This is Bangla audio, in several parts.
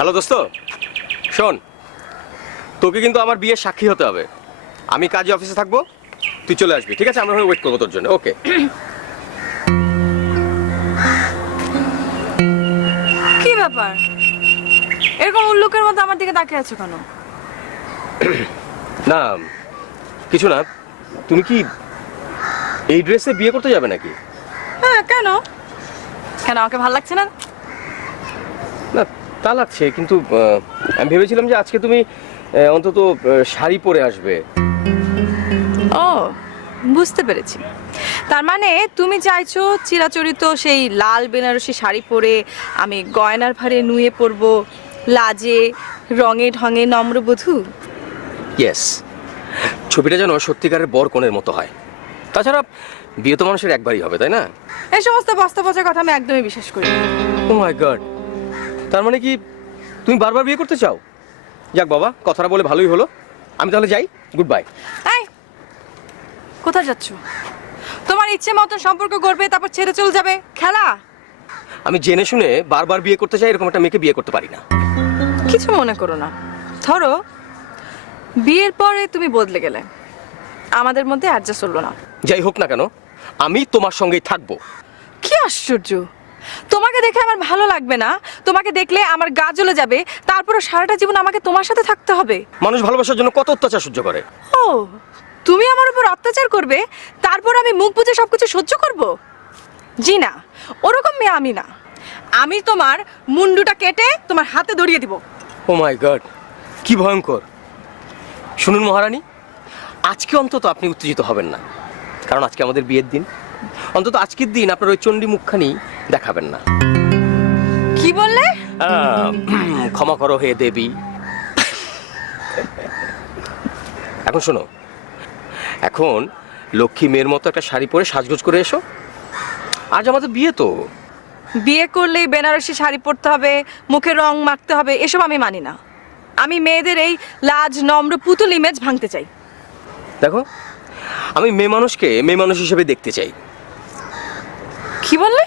হ্যালো দোস্ত, শোন, তোকে কিন্তু আমার বিয়ের সাক্ষী হতে হবে। আমি কাজে অফিসে থাকবো, তুই চলে আসবি, ঠিক আছে? আমরা ওয়েট করবো তোর জন্য। ওকে। কি ব্যাপার, এরকম উল্লুকের মতো আমার দিকে তাকিয়ে আছো কেন? না কিছু না। তুমি কি এই ড্রেসে বিয়ে করতে যাবে নাকি? হ্যাঁ, কেন কেন আমাকে ভালো লাগছে না? না তা লাগছে, কিন্তু আমি ভেবেছিলাম যে আজকে তুমি অন্তত শাড়ি পরে আসবে। ও, বুঝতে পেরেছি। তার মানে তুমি চাইছো চিরাচরিত সেই লাল বেনারসি শাড়ি পরে আমি গয়নার ভারে নুয়ে পড়বো, লাজে রঙে ঢঙে নম্রবধূ। ইয়েস, ছবিটা যেন সত্যিকারের বর কনের মতো হয়। তাছাড়া বিয়ে তো মানুষের একবারই হবে, তাই না? এই সমস্ত বস্তা পচা কথা আমি একদমই বিশ্বাস করি না। ও মাই গড, তার মানে কি তুমি বারবার বিয়ে করতে চাও? যাক বাবা, কথাটা বলে ভালোই হলো। আমি তাহলে যাই, গুড বাই। এই, কোথায় যাচ্ছ? তোমার ইচ্ছে মতো সম্পর্ক করবে তারপর ছেড়ে চলে যাবে? খেলা? আমি জেনে শুনে বারবার বিয়ে করতে চাই এরকম একটা মেয়েকে বিয়ে করতে পারি না। কিছু মনে করো না। ধরো বিয়ের পরে তুমি বদলে গেলে, আমাদের মধ্যে অ্যাডজাস্ট হলো না। যাই হোক না কেন, আমি তোমার সঙ্গেই থাকবো। কি আশ্চর্য! তোমাকে দেখে আমার ভালো লাগবে না, তোমাকে দেখলে আমার গা জ্বলে যাবে, তারপরে সারাটা জীবন আমাকে তোমার সাথে থাকতে হবে? মানুষ ভালোবাসার জন্য কত অত্যাচার সহ্য করে। ও, তুমি আমার উপর অত্যাচার করবে, তারপর আমি মুখ বুজে সবকিছু সহ্য করব? জি না, ওরকম মেয়ে আমি না। আমি তোমার মুন্ডুটা কেটে তোমার হাতে ধরিয়ে দিব। ও মাই গড, কি ভয়ঙ্কর! শুনুন মহারানী, আজকে অন্তত আপনি উত্তেজিত হবেন না, কারণ আজকে আমাদের বিয়ের দিন। অন্তত আজকের দিন আপনার ওই চণ্ডী মুখখানি দেখাবেন না। কি বললে? ক্ষমা করো হে দেবী। এখন শোনো, এখন লক্ষ্মী মেয়ের মতো একটা শাড়ি পরে সাজগোজ করে এসো। আজ আমাদের বিয়ে তো। বিয়ে করলেই বেনারসি শাড়ি পরতে হবে, মুখে রং মাখতে হবে, এসব আমি মানি না। আমি মেয়েদের এই লাজ নম্র পুতুল ইমেজ ভাঙতে চাই। দেখো, আমি মেয়ে মানুষকে মেয়ে মানুষ হিসেবে দেখতে চাই। কি বললে?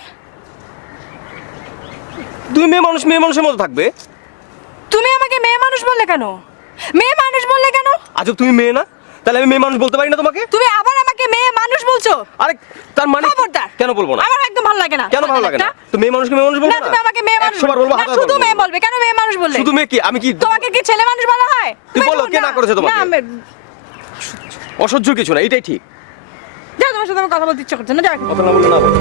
তুমি মেয়ে মানুষের মতো থাকবে। তুমি আমাকে মেয়ে মানুষ বললে কেন? মেয়ে মানুষ বললে কেন? আজব, তুমি মেয়ে না? তাহলে আমি মেয়ে মানুষ বলতে পারি না তোমাকে? তুমি আবার আমাকে মেয়ে মানুষ বলছো? আরে তার মানে খবরদার! কেন বলবো না? আমার একদম ভালো লাগে না। কেন ভালো লাগে না? তো মেয়ে মানুষকে মেয়ে মানুষ বলবো না, না? তুমি আমাকে মেয়ে মানুষ 100 বার বলবো, না, হাজার বার শুধু বলবো। মেয়ে বলবে। কেন মেয়ে মানুষ বললে? শুধু মেয়ে কি? আমি কি তোমাকে কি ছেলে মানুষ বলা হয়? তুই বলো, কে না করেছে তোমাকে? অসহ্য কিছু না, এটাই ঠিক। যাও, তোমার সাথে আমার কথা বলতে ইচ্ছা করছে না, যাও। কথা না বললে না বলবো।